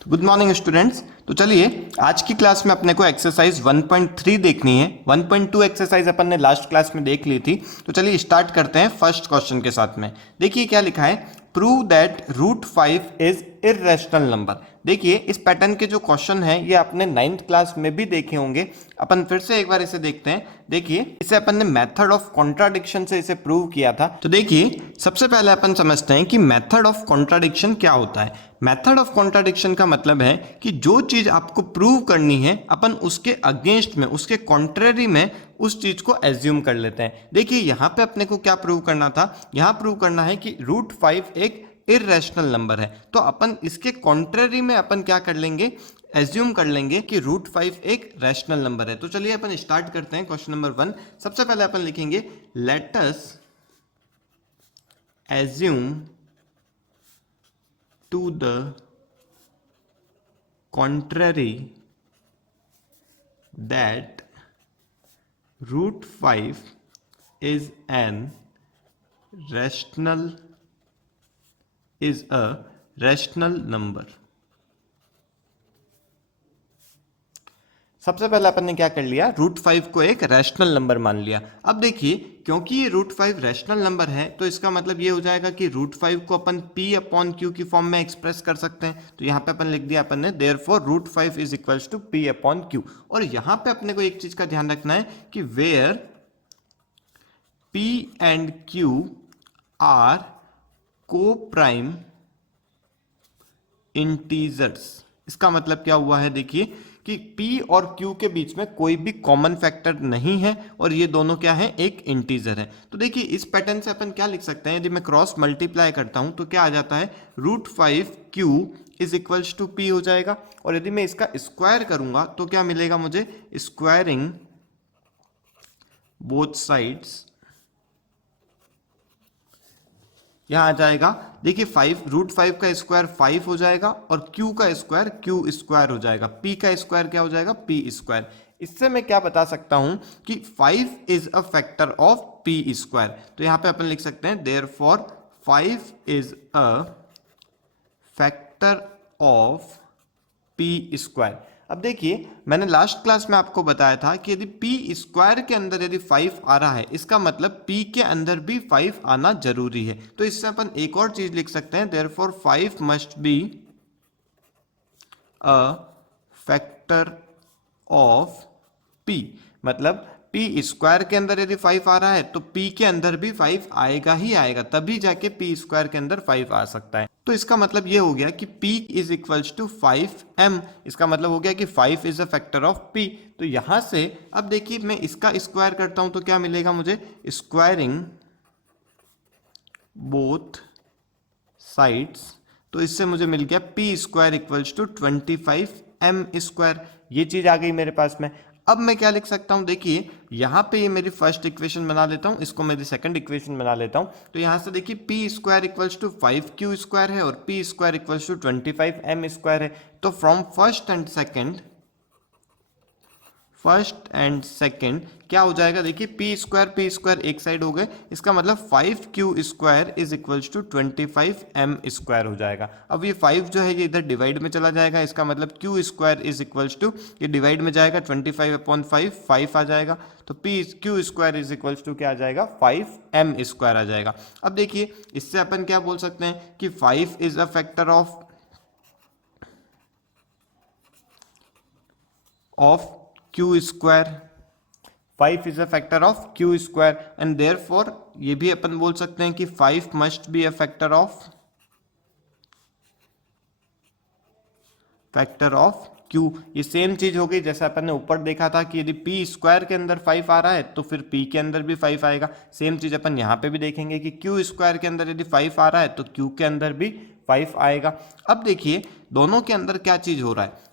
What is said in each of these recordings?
Good morning students. तो चलिए आज की क्लास में अपने को एक्सरसाइज 1.3 देखनी है। 1.2 एक्सरसाइज अपन ने लास्ट क्लास में देख ली थी। तो चलिए स्टार्ट करते हैं फर्स्ट क्वेश्चन के साथ में। देखिए क्या लिखा है, prove that root 5 is irrational number. देखिए इस पैटर्न के जो क्वेश्चन है ये आपने 9th क्लास में भी देखे होंगे। अपन फिर से एक बार इसे देखते हैं। देखिए इसे अपन ने मेथड ऑफ कॉन्ट्राडिक्शन से इसे प्रूव किया था। तो देखिए सबसे पहले अपन समझते हैं कि मेथड ऑफ कॉन्ट्राडिक्शन क्या होता है। मेथड ऑफ कॉन्ट्राडिक्शन का मतलब है कि जो चीज आपको प्रूव करनी है अपन उसके अगेंस्ट में, उसके कॉन्ट्रेरी में उस चीज को एज्यूम कर लेते हैं। देखिए यहां पे अपने को क्या प्रूव करना था, यहां प्रूव करना है कि रूट 5 एक इर्रेशनल नंबर है। तो अपन इसके कॉन्ट्रेरी में अपन क्या कर लेंगे, एज्यूम कर लेंगे कि रूट 5 एक रैशनल नंबर है। तो चलिए अपन स्टार्ट करते हैं क्वेश्चन नंबर 1। सबसे पहले अपन लिखेंगे late us assume to the contrary that root 5 is a rational number। सबसे पहले अपन ने क्या कर लिया, रूट 5 को एक रैशनल नंबर मान लिया। अब देखिए क्योंकि ये रूट 5 रैशनल नंबर है तो इसका मतलब ये हो जाएगा कि रूट 5 को अपन p अपॉन क्यू की फॉर्म में एक्सप्रेस कर सकते हैं। तो यहाँ पे अपन लिख दिया अपन ने therefore root 5 is equals to p upon Q. और यहाँ पे अपने को एक चीज का ध्यान रखना है कि where p and q are coprime integers. इसका मतलब क्या हुआ है, देखिए कि p और q के बीच में कोई भी कॉमन फैक्टर नहीं है और ये दोनों क्या है, एक इंटीजर है। तो देखिए इस पैटर्न से अपन क्या लिख सकते हैं, यदि मैं क्रॉस मल्टीप्लाई करता हूं तो क्या आ जाता है, root 5q is equals to p हो जाएगा। और यदि मैं इसका स्क्वायर करूंगा तो क्या मिलेगा मुझे, स्क्वायरिंग बोथ साइड्स यहां आ जाएगा। देखिए 5 रूट 5 का स्क्वायर 5 हो जाएगा और q का स्क्वायर q स्क्वायर हो जाएगा, p का स्क्वायर क्या हो जाएगा, p स्क्वायर। इससे मैं क्या बता सकता हूं कि 5 is a factor of p square. तो यहां पे अपन लिख सकते हैं therefore 5 is a factor of p square. अब देखिए मैंने लास्ट क्लास में आपको बताया था कि यदि p स्क्वायर के अंदर यदि 5 आ रहा है इसका मतलब p के अंदर भी 5 आना जरूरी है। तो इससे अपन एक और चीज लिख सकते हैं therefore 5 must be a factor of p। मतलब p स्क्वायर के अंदर यदि 5 आ रहा है तो p के अंदर भी 5 आएगा ही आएगा, तभी जाके p स्क्वायर के अंदर 5 आ सकता है। तो इसका मतलब ये हो गया कि p is equals to 5m। इसका मतलब हो गया कि 5 is a factor of p। तो यहां से अब देखिए मैं इसका स्क्वायर करता हूं तो क्या मिलेगा मुझे, स्क्वायरिंग बोथ साइड्स। तो इससे मुझे मिल गया p square equals to 25m square. ये चीज आ गई मेरे पास में। अब मैं क्या लिख सकता हूं, देखिए यहां पे ये मेरी फर्स्ट इक्वेशन बना लेता हूं, इसको मेरी सेकंड इक्वेशन बना लेता हूं। तो यहां से देखिए p square equals to 5q square है और p square equals to 25m square है। तो फ्रॉम फर्स्ट एंड सेकंड क्या हो जाएगा, देखिए p स्क्वायर एक साइड हो गए, इसका मतलब 5q square is equals to 25m square हो जाएगा। अब ये 5 जो है ये इधर डिवाइड में चला जाएगा, इसका मतलब q square is equals to, ये डिवाइड में जाएगा 25 अपॉन 5 आ जाएगा। तो q square is equals to क्या आ जाएगा, 5m स्क्वायर आ जाएगा। अब देखिए इससे अपन क्या बोल सकते हैं कि 5 is a factor of q square, 5 is a factor of q square and therefore ये भी अपन बोल सकते हैं कि 5 must be a factor of q। ये सेम चीज हो गई जैसे अपन ने ऊपर देखा था कि यदि p स्क्वायर के अंदर 5 आ रहा है तो फिर p के अंदर भी 5 आएगा। सेम चीज अपन यहाँ पे भी देखेंगे कि q स्क्वायर के अंदर यदि 5 आ रहा है तो q के अंदर भी 5 आएगा। अब देखिए दोनों के अंदर क्या चीज हो रहा है,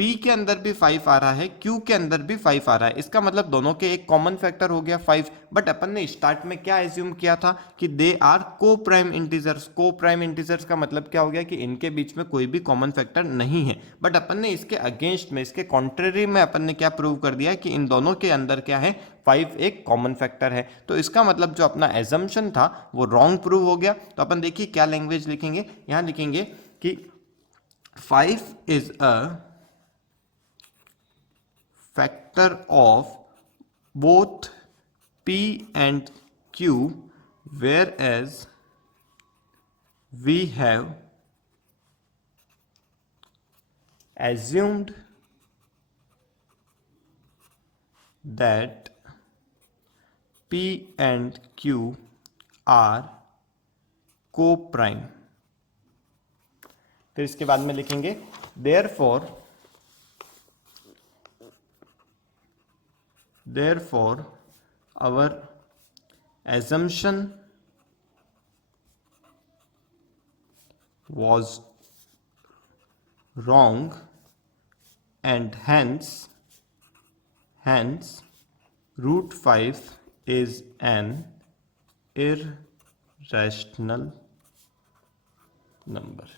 p के अंदर भी 5 आ रहा है, q के अंदर भी 5 आ रहा है, इसका मतलब दोनों के एक कॉमन फैक्टर हो गया 5। बट अपन ने स्टार्ट में क्या एज्यूम किया था कि they are coprime integers. को प्राइम इंटीजर्स का मतलब क्या हो गया कि इनके बीच में कोई भी कॉमन फैक्टर नहीं है। बट अपन ने इसके अगेंस्ट में, इसके कॉन्ट्रेरी में अपन ने क्या प्रूव कर दिया कि इन दोनों के अंदर क्या है, 5 एक कॉमन फैक्टर है। तो इसका मतलब जो अपना एजम्पशन था वो रॉन्ग प्रूव हो गया। तो अपन देखिए क्या लैंग्वेज लिखेंगे, यहाँ लिखेंगे कि 5 is a factor of both P and Q, whereas we have assumed that P and Q are co-prime। फिर इसके बाद में लिखेंगे therefore our assumption was wrong and hence root 5 is an irrational number।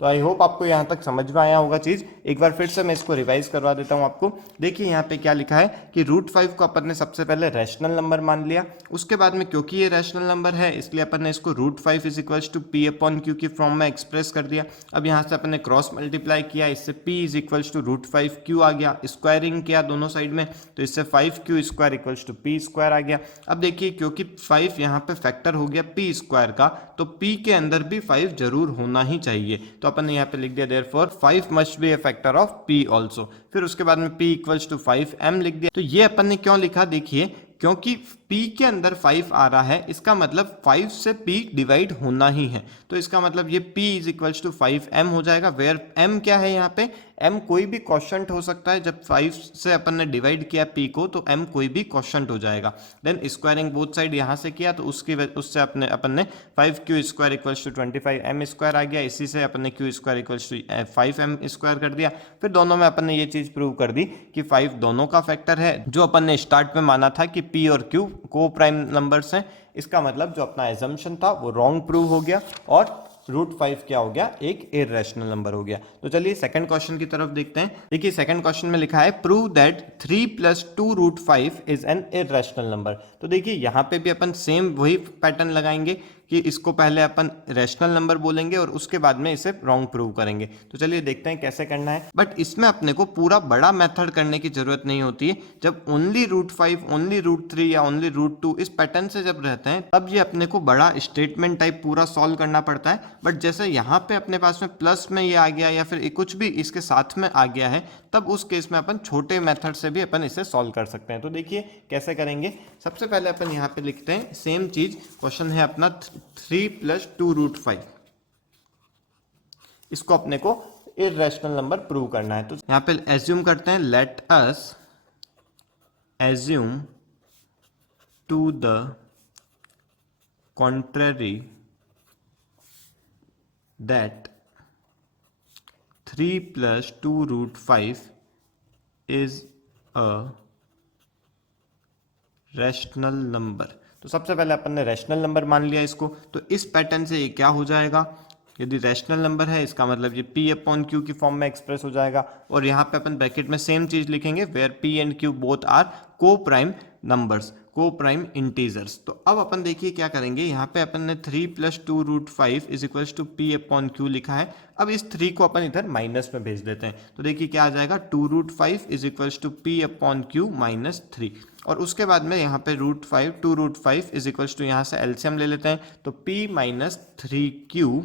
तो आई होप आपको यहाँ तक समझ में आया होगा चीज। एक बार फिर से मैं इसको रिवाइज करवा देता हूँ आपको। देखिए यहाँ पे क्या लिखा है कि रूट 5 को अपन ने सबसे पहले रैशनल नंबर मान लिया, उसके बाद में क्योंकि ये रैशनल नंबर है इसलिए अपन ने इसको root 5 is equals to P upon Q की फॉर्म में एक्सप्रेस कर दिया। अब यहाँ से अपन ने क्रॉस मल्टीप्लाई किया, इससे p is equals to root 5 q आ गया, स्क्वायरिंग किया दोनों साइड में तो इससे 5 q square equals to p square आ गया। अब देखिए क्योंकि 5 यहाँ पे फैक्टर हो गया p स्क्वायर का, तो p के अंदर भी 5 जरूर होना ही चाहिए, तो अपन ने यहाँ पे लिख दिया therefore 5 must be a factor of p also। फिर उसके बाद में p इक्वल्स टू 5m लिख दिया। तो ये अपन ने क्यों लिखा, देखिए क्योंकि p के अंदर 5 आ रहा है, इसका मतलब 5 से p डिवाइड होना ही है, तो इसका मतलब ये p is equals to 5m हो जाएगा। वेयर m क्या है यहाँ पे, m कोई भी क्वोशंट हो सकता है। जब 5 से अपन ने डिवाइड किया p को तो m कोई भी क्वोशंट हो जाएगा। देन स्क्वायरिंग बोथ साइड यहाँ से किया तो उससे अपन ने 5q square equals to 25m square आ गया, इसी से अपन ने q square equals to 5m square कर दिया। फिर दोनों में अपन ने ये चीज प्रूव कर दी कि 5 दोनों का फैक्टर है। जो अपन ने स्टार्ट में माना था कि p और q को प्राइम नंबर्स हैं, इसका मतलब जो अपना एजम्पशन था वो रॉन्ग प्रूव हो गया और रूट 5 क्या हो गया, एक इररेशनल नंबर हो गया। तो चलिए सेकंड क्वेश्चन की तरफ देखते हैं। देखिए सेकंड क्वेश्चन में लिखा है prove that 3 + 2 root 5 is an irrational number. तो देखिए यहाँ पे भी अपन सेम वही पैटर्न लगाएंगे कि इसको पहले अपन रैशनल नंबर बोलेंगे और उसके बाद में इसे रॉन्ग प्रूव करेंगे। तो चलिए देखते हैं कैसे करना है। बट इसमें अपने को पूरा बड़ा मेथड करने की जरूरत नहीं होती है। जब ओनली रूट 5, ओनली रूट 3 या ओनली रूट 2 इस पैटर्न से जब रहते हैं तब ये अपने को बड़ा स्टेटमेंट टाइप पूरा सॉल्व करना पड़ता है। बट जैसे यहाँ पे अपने पास में प्लस में ये आ गया या फिर कुछ भी इसके साथ में आ गया है, तब उस केस में अपन छोटे मेथड से भी अपन इसे सॉल्व कर सकते हैं। तो देखिए कैसे करेंगे। सबसे पहले अपन यहाँ पे लिखते हैं सेम चीज, क्वेश्चन है अपना 3 + 2 रूट 5। इसको अपने को इररेशनल नंबर प्रूव करना है। तो यहाँ पे एज्यूम करते हैं, let us assume to the contrary that 3 + 2 root 5 is a rational number. तो सबसे पहले अपन ने रैशनल नंबर मान लिया इसको, तो इस पैटर्न से ये क्या हो जाएगा, यदि रैशनल नंबर है इसका मतलब ये p अपॉन q की फॉर्म में एक्सप्रेस हो जाएगा। और यहाँ पे अपन ब्रैकेट में सेम चीज लिखेंगे, where p and q both are coprime numbers, coprime integers. तो अब अपन देखिए क्या करेंगे, यहाँ पे अपन ने 3 + 2 root 5 is equals to p upon q लिखा है। अब इस 3 को अपन इधर माइनस में भेज देते हैं, तो देखिए क्या आ जाएगा, 2 root 5 is equals to p upon q minus 3। और उसके बाद में यहाँ पे root 5, 2 root 5 is equals to, यहाँ से एलसीएम ले लेते हैं तो p minus 3q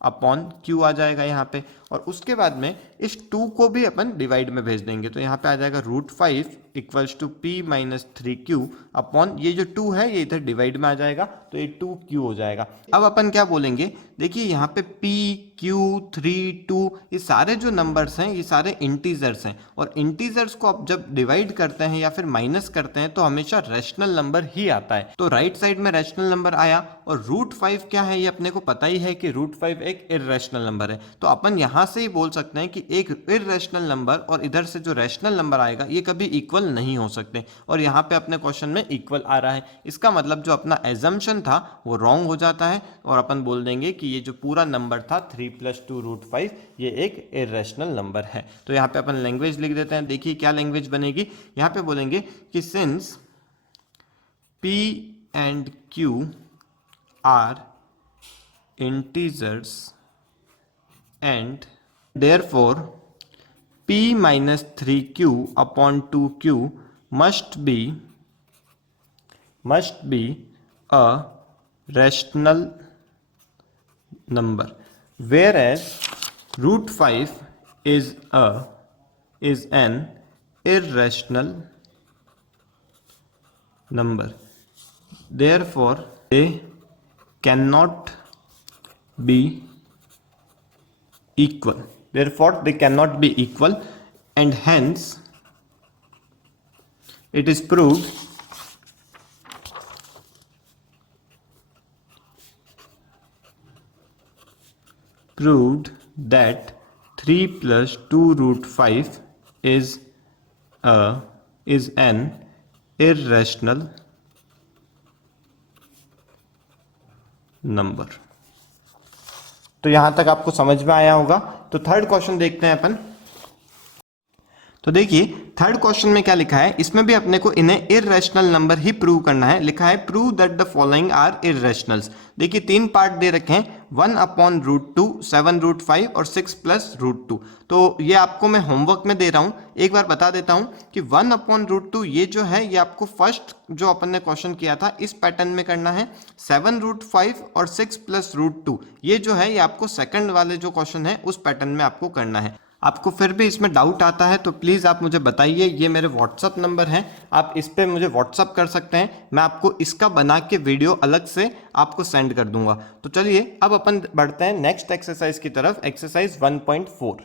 upon q आ जाएगा यहाँ पे। और उसके बाद में इस 2 को भी अपन डिवाइड में भेज देंगे, तो यहाँ पे आ जाएगा root 5 equals to p minus 3q upon ये जो 2 है ये इधर डिवाइड में आ जाएगा तो ये 2q हो जाएगा। अब अपन क्या बोलेंगे, देखिए यहाँ पे p, q, 3, 2 ये सारे जो नंबर्स हैं ये सारे इंटीजर्स हैं, और इंटीजर्स को आप जब डिवाइड करते हैं या फिर माइनस करते हैं तो हमेशा रैशनल नंबर ही आता है। तो राइट साइड में रैशनल नंबर आया, और रूट 5 क्या है ये अपने को पता ही है कि रूट 5 एक इररेशनल नंबर है। तो अपन यहाँ से ही बोल सकते हैं कि एक इररेशनल नंबर और इधर से जो रैशनल नंबर आएगा ये कभी इक्वल नहीं हो सकते, और यहाँ पे अपने क्वेश्चन में इक्वल आ रहा है। इसका मतलब जो अपना एजम्पशन था वो रॉन्ग हो जाता है, और अपन बोल देंगे कि ये जो पूरा नंबर था 3 + 2 रूट 5 ये एक इररेशनल नंबर है। तो यहाँ पे अपन लैंग्वेज लिख देते हैं। देखिए क्या लैंग्वेज बनेगी, यहाँ पे बोलेंगे कि since p and q are integers and therefore p minus 3q upon 2q must be a rational number, whereas root 5 is an irrational number. Therefore, they cannot be equal. And hence it is proved that 3 plus 2 root 5 is an irrational number. तो यहां तक आपको समझ में आया होगा। तो third question देखते हैं अपन। तो देखिए थर्ड क्वेश्चन में क्या लिखा है, इसमें भी अपने को इन्हें इररेशनल नंबर ही प्रूव करना है। लिखा है prove that the following are irrationals. देखिए 3 पार्ट दे रखे हैं, 1 अपॉन रूट 2, 7 रूट 5 और 6 प्लस रूट 2। तो ये आपको मैं होमवर्क में दे रहा हूं। एक बार बता देता हूं कि 1 अपॉन रूट 2 ये जो है ये आपको फर्स्ट जो अपन ने क्वेश्चन किया था इस पैटर्न में करना है। 7 रूट 5 और 6 प्लस रूट 2 ये जो है ये आपको सेकंड वाले जो क्वेश्चन है उस पैटर्न में आपको करना है। आपको फिर भी इसमें डाउट आता है तो प्लीज़ आप मुझे बताइए। ये मेरे व्हाट्सअप नंबर है, आप इस पर मुझे व्हाट्सअप कर सकते हैं। मैं आपको इसका बना के वीडियो अलग से आपको सेंड कर दूंगा। तो चलिए अब अपन बढ़ते हैं नेक्स्ट एक्सरसाइज की तरफ, एक्सरसाइज 1.4।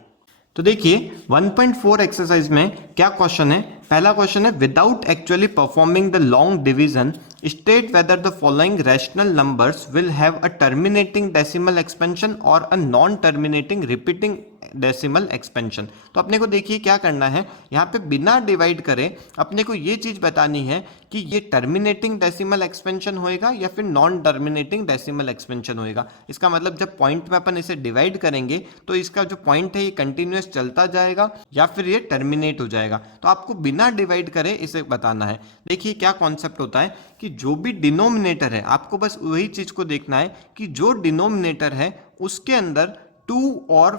तो देखिए 1.4 एक्सरसाइज में क्या क्वेश्चन है। पहला क्वेश्चन है without actually performing the long division state whether the following rational numbers will have a terminating decimal expansion और a non terminating repeating decimal expansion. तो अपने को देखिए क्या करना है, यहाँ पे बिना डिवाइड करे अपने को ये चीज बतानी है कि ये टर्मिनेटिंग डेसिमल एक्सपेंशन होएगा या फिर नॉन टर्मिनेटिंग डेसिमल एक्सपेंशन होएगा। इसका मतलब जब पॉइंट में अपन इसे डिवाइड करेंगे तो इसका जो पॉइंट है ये कंटिन्यूअस चलता जाएगा या फिर ये टर्मिनेट हो जाएगा। तो आपको बिना डिवाइड करे इसे बताना है। देखिए क्या कॉन्सेप्ट होता है कि जो भी डिनोमिनेटर है आपको बस वही चीज को देखना है कि जो डिनोमिनेटर है उसके अंदर 2 और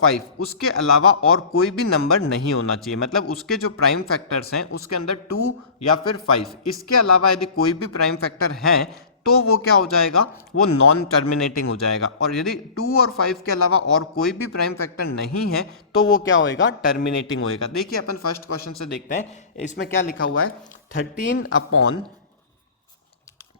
5 उसके अलावा और कोई भी नंबर नहीं होना चाहिए। मतलब उसके जो प्राइम फैक्टर्स हैं उसके अंदर 2 या फिर 5 इसके अलावा यदि कोई भी प्राइम फैक्टर है तो वो क्या हो जाएगा, वो नॉन टर्मिनेटिंग हो जाएगा। और यदि 2 और 5 के अलावा और कोई भी प्राइम फैक्टर नहीं है तो वो क्या होएगा, टर्मिनेटिंग होएगा। देखिए अपन फर्स्ट क्वेश्चन से देखते हैं, इसमें क्या लिखा हुआ है 13 अपॉन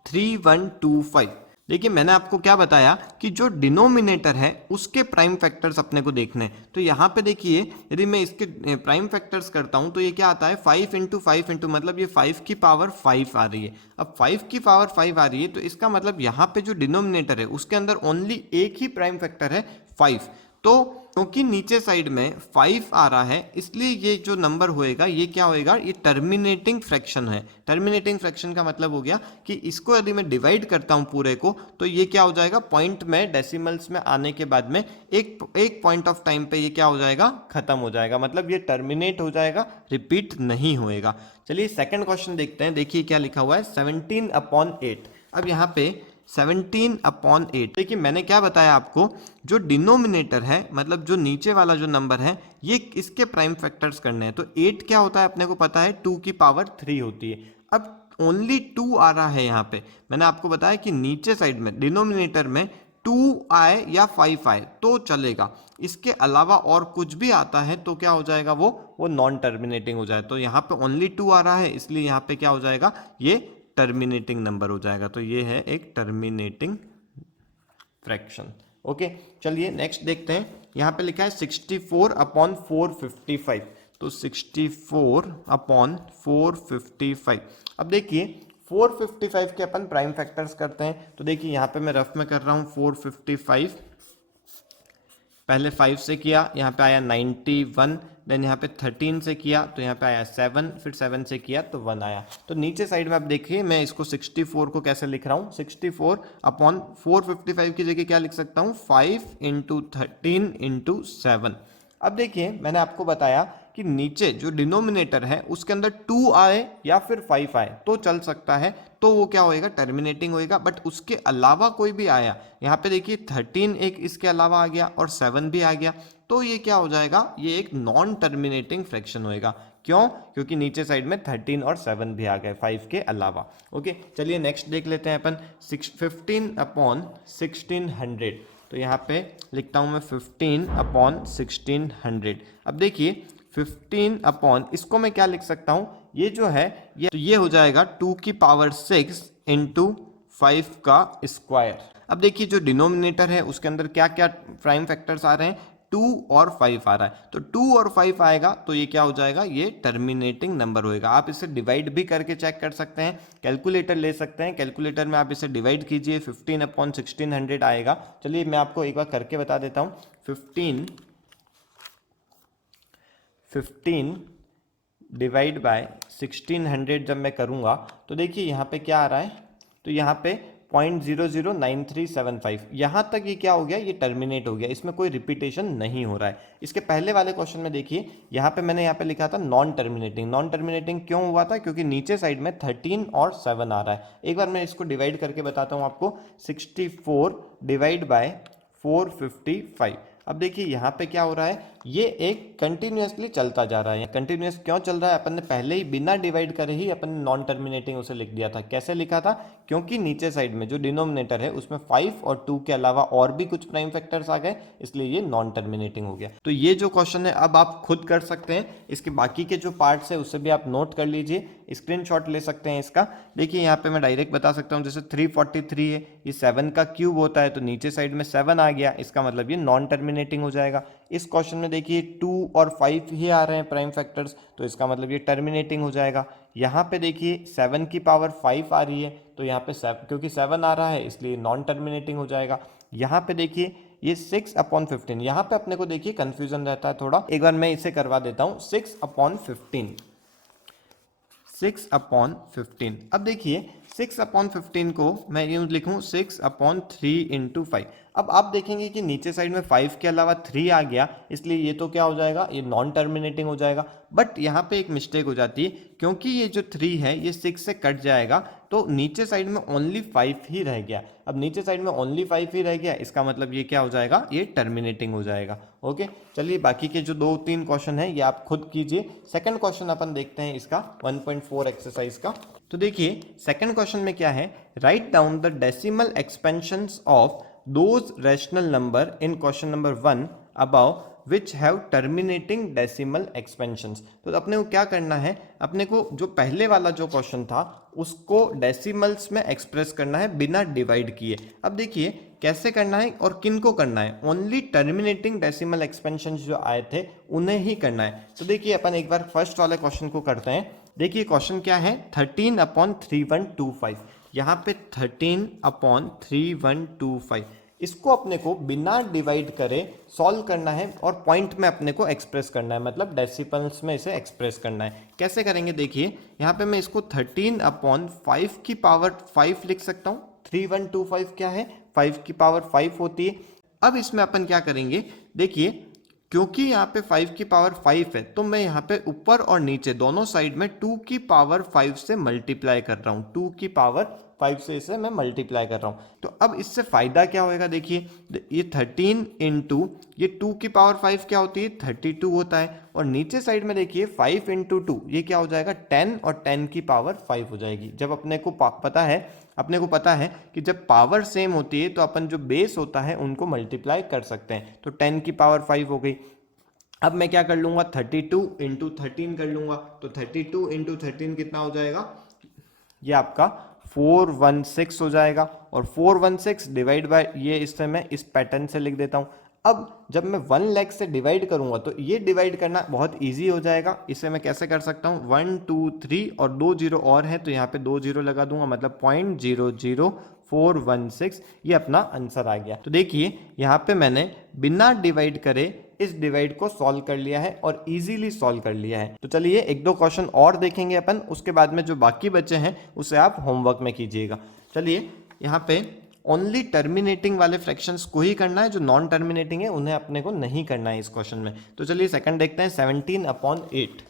3125। देखिए मैंने आपको क्या बताया कि जो डिनोमिनेटर है उसके प्राइम फैक्टर्स अपने को देखने हैं। तो यहाँ पे देखिए यदि मैं इसके प्राइम फैक्टर्स करता हूँ तो ये क्या आता है 5 इंटू 5 इंटू, मतलब ये 5 की पावर 5 आ रही है। अब 5 की पावर 5 आ रही है तो इसका मतलब यहाँ पे जो डिनोमिनेटर है उसके अंदर ओनली एक ही प्राइम फैक्टर है 5। तो क्योंकि नीचे साइड में 5 आ रहा है इसलिए ये जो नंबर होएगा ये क्या होएगा, ये टर्मिनेटिंग फ्रैक्शन है। टर्मिनेटिंग फ्रैक्शन का मतलब हो गया कि इसको यदि मैं डिवाइड करता हूं पूरे को तो ये क्या हो जाएगा, पॉइंट में डेसिमल्स में आने के बाद में एक पॉइंट ऑफ टाइम पे ये क्या हो जाएगा, खत्म हो जाएगा। मतलब ये टर्मिनेट हो जाएगा, रिपीट नहीं होएगा। चलिए सेकंड क्वेश्चन देखते हैं। देखिए क्या लिखा हुआ है 17/8। अब यहाँ पे 17/8 देखिए मैंने क्या बताया आपको, जो डिनोमिनेटर है मतलब जो नीचे वाला जो नंबर है ये इसके प्राइम फैक्टर्स करने हैं। तो 8 क्या होता है अपने को पता है 2 की पावर 3 होती है। अब ओनली 2 आ रहा है यहाँ पे, मैंने आपको बताया कि नीचे साइड में डिनोमिनेटर में 2 आए या 5 आए तो चलेगा, इसके अलावा और कुछ भी आता है तो क्या हो जाएगा, वो नॉन टर्मिनेटिंग हो जाए। तो यहाँ पे ओनली 2 आ रहा है इसलिए यहाँ पे क्या हो जाएगा, ये टर्मिनेटिंग नंबर हो जाएगा। तो ये है एक टर्मिनेटिंग फ्रैक्शन। ओके चलिए नेक्स्ट देखते हैं। यहाँ पे लिखा है 64/455। तो 64/455। अब देखिए 455 के अपन प्राइम फैक्टर्स करते हैं। तो देखिए यहाँ पे मैं रफ में कर रहा हूँ 455, पहले 5 से किया, यहाँ पे आया 91, देन यहाँ पे 13 से किया तो यहाँ पे आया 7, फिर 7 से किया तो 1 आया। तो नीचे साइड में आप देखिए मैं इसको 64 को कैसे लिख रहा हूँ, 64/455 की जगह क्या लिख सकता हूँ 5 × 13 × 7। अब देखिए मैंने आपको बताया कि नीचे जो डिनोमिनेटर है उसके अंदर 2 आए या फिर 5 आए तो चल सकता है, तो वो क्या होएगा, टर्मिनेटिंग होएगा। बट उसके अलावा कोई भी आया, यहाँ पे देखिए 13 एक इसके अलावा आ गया और 7 भी आ गया, तो ये क्या हो जाएगा, ये एक नॉन टर्मिनेटिंग फ्रैक्शन होएगा। क्यों? क्योंकि नीचे साइड में 13 और 7 भी आ गए 5 के अलावा। ओके, चलिए नेक्स्ट देख लेते हैं अपन। 15/1600, तो यहाँ पे लिखता हूँ मैं 15/1600। अब देखिए 15 अपॉन, इसको मैं क्या लिख सकता हूँ, ये जो है ये तो ये हो जाएगा 2 की पावर 6 इंटू 5 का स्क्वायर। अब देखिए जो डिनोमिनेटर है उसके अंदर क्या क्या प्राइम फैक्टर्स आ रहे हैं, 2 और 5 आ रहा है, तो 2 और 5 आएगा तो ये क्या हो जाएगा, ये टर्मिनेटिंग नंबर होएगा। आप इसे डिवाइड भी करके चेक कर सकते हैं, कैलकुलेटर ले सकते हैं, कैलकुलेटर में आप इसे डिवाइड कीजिए, 15/1600 आएगा। चलिए मैं आपको एक बार करके बता देता हूँ। 15 डिवाइड बाय 1600 जब मैं करूँगा तो देखिए यहाँ पे क्या आ रहा है, तो यहाँ पे 0.009375, यहाँ तक ये क्या हो गया, ये टर्मिनेट हो गया, इसमें कोई रिपीटेशन नहीं हो रहा है। इसके पहले वाले क्वेश्चन में देखिए यहाँ पे मैंने यहाँ पे लिखा था नॉन टर्मिनेटिंग। नॉन टर्मिनेटिंग क्यों हुआ था, क्योंकि नीचे साइड में 13 और 7 आ रहा है। एक बार मैं इसको डिवाइड करके बताता हूँ आपको, 64 डिवाइड बाय 455। अब देखिए यहाँ पे क्या हो रहा है, ये एक कंटिन्यूसली चलता जा रहा है। कंटिन्यूस क्यों चल रहा है, अपन ने पहले ही बिना डिवाइड करे ही अपन ने नॉन टर्मिनेटिंग उसे लिख दिया था। कैसे लिखा था, क्योंकि नीचे साइड में जो डिनोमिनेटर है उसमें 5 और 2 के अलावा और भी कुछ प्राइम फैक्टर्स आ गए, इसलिए ये नॉन टर्मिनेटिंग हो गया। तो ये जो क्वेश्चन है अब आप खुद कर सकते हैं, इसके बाकी के जो पार्ट्स है उससे भी आप नोट कर लीजिए, स्क्रीनशॉट ले सकते हैं इसका। देखिए यहाँ पे मैं डायरेक्ट बता सकता हूँ, जैसे 343 है, ये 7 का क्यूब होता है, तो नीचे साइड में 7 आ गया, इसका मतलब ये नॉन टर्मिनेटिंग हो जाएगा। इस क्वेश्चन में देखिए 2 और 5 ही आ रहे हैं प्राइम फैक्टर्स, तो इसका मतलब ये टर्मिनेटिंग हो जाएगा। यहाँ पे देखिए 7 की पावर 5 आ रही है, तो यहाँ पे 7, क्योंकि 7 आ रहा है इसलिए नॉन टर्मिनेटिंग हो जाएगा। यहाँ पे देखिए ये 6/15, यहाँ पे अपने को देखिए कंफ्यूजन रहता है थोड़ा, एक बार मैं इसे करवा देता हूँ। 6/15, 6/15। अब देखिए 6/15 को मैं यूँ लिखूँ 6/3 इंटू 5। अब आप देखेंगे कि नीचे साइड में 5 के अलावा 3 आ गया, इसलिए ये तो क्या हो जाएगा, ये नॉन टर्मिनेटिंग हो जाएगा। बट यहाँ पे एक मिस्टेक हो जाती है, क्योंकि ये जो 3 है ये 6 से कट जाएगा, तो नीचे साइड में ओनली 5 ही रह गया। अब नीचे साइड में ओनली 5 ही रह गया, इसका मतलब ये क्या हो जाएगा, ये टर्मिनेटिंग हो जाएगा। ओके, चलिए बाकी के जो 2-3 क्वेश्चन है ये आप खुद कीजिए। सेकंड क्वेश्चन अपन देखते हैं इसका 1.4 एक्सरसाइज का। तो देखिए सेकंड क्वेश्चन में क्या है, write down the decimal expansions of those rational number in question number 1 above which have terminating decimal expansions. तो अपने को क्या करना है, अपने को जो पहले वाला जो क्वेश्चन था उसको डेसिमल्स में एक्सप्रेस करना है बिना डिवाइड किए। अब देखिए कैसे करना है और किन को करना है, ओनली टर्मिनेटिंग डेसिमल एक्सपेंशंस जो आए थे उन्हें ही करना है। तो देखिए अपन एक बार फर्स्ट वाले क्वेश्चन को करते हैं। देखिए क्वेश्चन क्या है, 13/3125। यहाँ पे 13/3125, इसको अपने को बिना डिवाइड करे सॉल्व करना है और पॉइंट में अपने को एक्सप्रेस करना है, मतलब डेसिमल्स में इसे एक्सप्रेस करना है। कैसे करेंगे, देखिए यहाँ पे मैं इसको 13/5 की पावर 5 लिख सकता हूँ। 3125 क्या है, 5 की पावर 5 होती है। अब इसमें अपन क्या करेंगे, देखिए क्योंकि यहाँ पे 5 की पावर 5 है, तो मैं यहाँ पे ऊपर और नीचे दोनों साइड में 2 की पावर 5 से मल्टीप्लाई कर रहा हूँ। 2 की पावर 5 से इसे मैं मल्टीप्लाई कर रहा हूँ। तो अब इससे फायदा क्या होएगा, देखिए ये 13 इंटू ये 2 की पावर 5 क्या होती है, 32 होता है, और नीचे साइड में देखिए 5 इंटू 2 ये क्या हो जाएगा, 10, और 10 की पावर 5 हो जाएगी। जब अपने को पता है कि जब पावर सेम होती है तो अपन जो बेस होता है उनको मल्टीप्लाई कर सकते हैं। तो 10 की पावर 5 हो गई। अब मैं क्या कर लूंगा, 32 इंटू 13 कर लूंगा, तो 32 इंटू 13 कितना हो जाएगा, ये आपका 416 हो जाएगा। और 416 डिवाइड बाय ये, इससे मैं इस पैटर्न से लिख देता हूँ। अब जब मैं 1 लाख से डिवाइड करूंगा तो ये डिवाइड करना बहुत इजी हो जाएगा। इसे मैं कैसे कर सकता हूँ, 1 2 3 और 2 जीरो और है, तो यहाँ पे 2 जीरो लगा दूंगा, मतलब 0.00416, ये अपना आंसर आ गया। तो देखिए यहाँ पे मैंने बिना डिवाइड करे इस डिवाइड को सॉल्व कर लिया है और इजीली सॉल्व कर लिया है। तो चलिए 1-2 क्वेश्चन और देखेंगे अपन, उसके बाद में जो बाकी बचे हैं उसे आप होमवर्क में कीजिएगा। चलिए यहाँ पे ओनली टर्मिनेटिंग वाले फ्रैक्शंस को ही करना है, जो नॉन टर्मिनेटिंग है उन्हें अपने को नहीं करना है इस क्वेश्चन में। तो चलिए सेकंड देखते हैं, 17/8।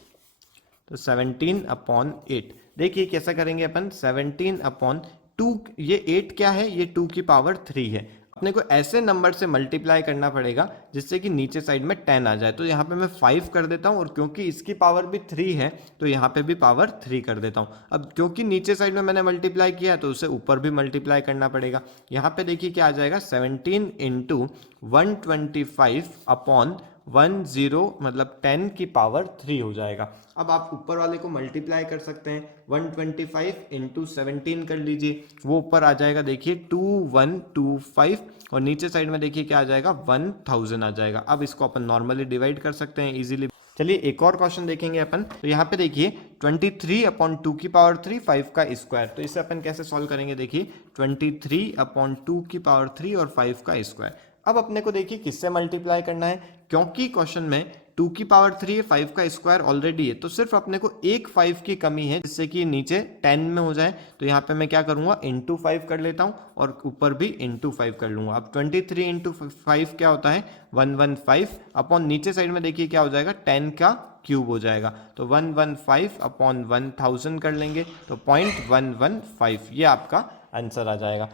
तो 17/8 देखिए कैसा करेंगे अपन, 17/2, ये 8 क्या है, ये 2 की पावर 3 है। अपने को ऐसे नंबर से मल्टीप्लाई करना पड़ेगा जिससे कि नीचे साइड में 10 आ जाए। तो यहाँ पे मैं 5 कर देता हूँ, और क्योंकि इसकी पावर भी 3 है तो यहाँ पे भी पावर 3 कर देता हूँ। अब क्योंकि नीचे साइड में मैंने मल्टीप्लाई किया है तो उसे ऊपर भी मल्टीप्लाई करना पड़ेगा। यहाँ पे देखिए क्या आ जाएगा, 17 × 125/10 मतलब 10 की पावर 3 हो जाएगा। अब आप ऊपर वाले को मल्टीप्लाई कर सकते हैं, 125 × 17 कर लीजिए, वो ऊपर आ जाएगा देखिए 2125, और नीचे साइड में देखिए क्या आ जाएगा, 1000 आ जाएगा। अब इसको अपन नॉर्मली डिवाइड कर सकते हैं इजीली। चलिए एक और क्वेश्चन देखेंगे अपन। तो यहाँ पे देखिए 23/2 की पावर 3, 5 का स्क्वायर। तो इसे अपन कैसे सॉल्व करेंगे, देखिए 23/2 की पावर 3 और 5 का स्क्वायर। अब अपने को देखिए किससे मल्टीप्लाई करना है, क्योंकि क्वेश्चन में 2 की पावर 3 है, 5 का स्क्वायर ऑलरेडी है, तो सिर्फ अपने को एक 5 की कमी है जिससे कि नीचे 10 में हो जाए। तो यहाँ पे मैं क्या करूँगा, इंटू 5 कर लेता हूँ, और ऊपर भी इंटू 5 कर लूँगा। अब 23 × 5 क्या होता है, 115 अपॉन नीचे साइड में देखिए क्या हो जाएगा, 10 का क्यूब हो जाएगा। तो 115/1000 कर लेंगे, तो 0.115 ये आपका आंसर आ जाएगा।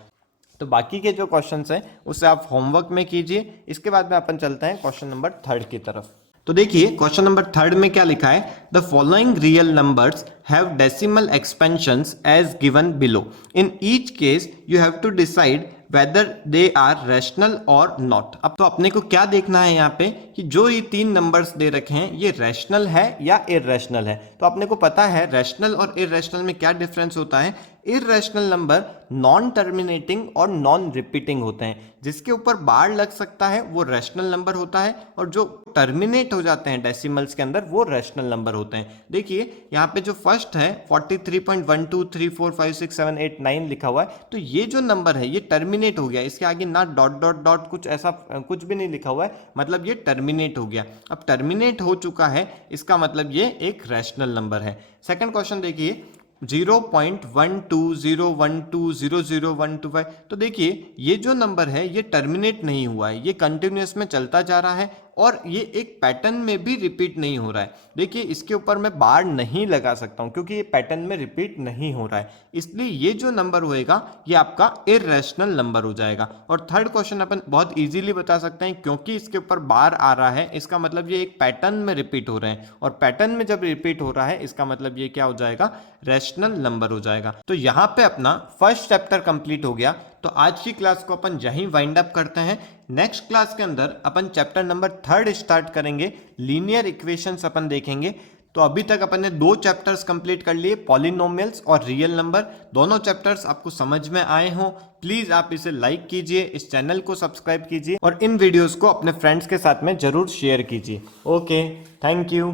तो बाकी के जो क्वेश्चंस हैं उसे आप होमवर्क में कीजिए। इसके बाद में अपन चलते हैं क्वेश्चन नंबर 3 की तरफ। तो देखिए क्वेश्चन नंबर 3 में क्या लिखा है, the following real numbers have decimal expansions as given below. In each case you have to decide whether they are rational or not। अब तो अपने को क्या देखना है यहाँ पे कि जो ये 3 नंबर्स दे रखे हैं ये रैशनल है या इररेशनल है। तो अपने को पता है रैशनल और इररेशनल में क्या डिफरेंस होता है। इररेशनल नंबर नॉन टर्मिनेटिंग और नॉन रिपीटिंग होते हैं, जिसके ऊपर बार लग सकता है वो रैशनल नंबर होता है, और जो टर्मिनेट हो जाते हैं डेसिमल्स के अंदर वो रैशनल नंबर होते हैं। देखिए यहाँ पे जो फर्स्ट है 43.123456789 लिखा हुआ है, तो ये जो नंबर है ये टर्मिनेट हो गया, इसके आगे ना डॉट डॉट डॉट कुछ ऐसा कुछ भी नहीं लिखा हुआ है, मतलब ये टर्मिनेट हो गया। अब टर्मिनेट हो चुका है इसका मतलब ये एक रैशनल नंबर है। सेकंड क्वेश्चन देखिए 0.12012000125। तो देखिए ये जो नंबर है ये टर्मिनेट नहीं हुआ है, ये कंटिन्यूअस में चलता जा रहा है और ये एक पैटर्न में भी रिपीट नहीं हो रहा है। देखिए इसके ऊपर मैं बार नहीं लगा सकता हूं क्योंकि ये पैटर्न में रिपीट नहीं हो रहा है, इसलिए ये जो नंबर होएगा ये आपका इररेशनल नंबर हो जाएगा। और थर्ड क्वेश्चन अपन बहुत इजीली बता सकते हैं, क्योंकि इसके ऊपर बार आ रहा है इसका मतलब ये एक पैटर्न में रिपीट हो रहे हैं, और पैटर्न में जब रिपीट हो रहा है इसका मतलब ये क्या हो जाएगा, रैशनल नंबर हो जाएगा। तो यहाँ पे अपना फर्स्ट चैप्टर कंप्लीट हो गया। तो आज की क्लास को अपन यहीं वाइंड अप करते हैं। नेक्स्ट क्लास के अंदर अपन चैप्टर नंबर 3 स्टार्ट करेंगे, लीनियर इक्वेशंस अपन देखेंगे। तो अभी तक अपन ने 2 चैप्टर्स कंप्लीट कर लिए, पॉलिनोमियल्स और रियल नंबर। दोनों चैप्टर्स आपको समझ में आए हों, प्लीज आप इसे लाइक कीजिए, इस चैनल को सब्सक्राइब कीजिए और इन वीडियोस को अपने फ्रेंड्स के साथ में जरूर शेयर कीजिए। Okay, thank you.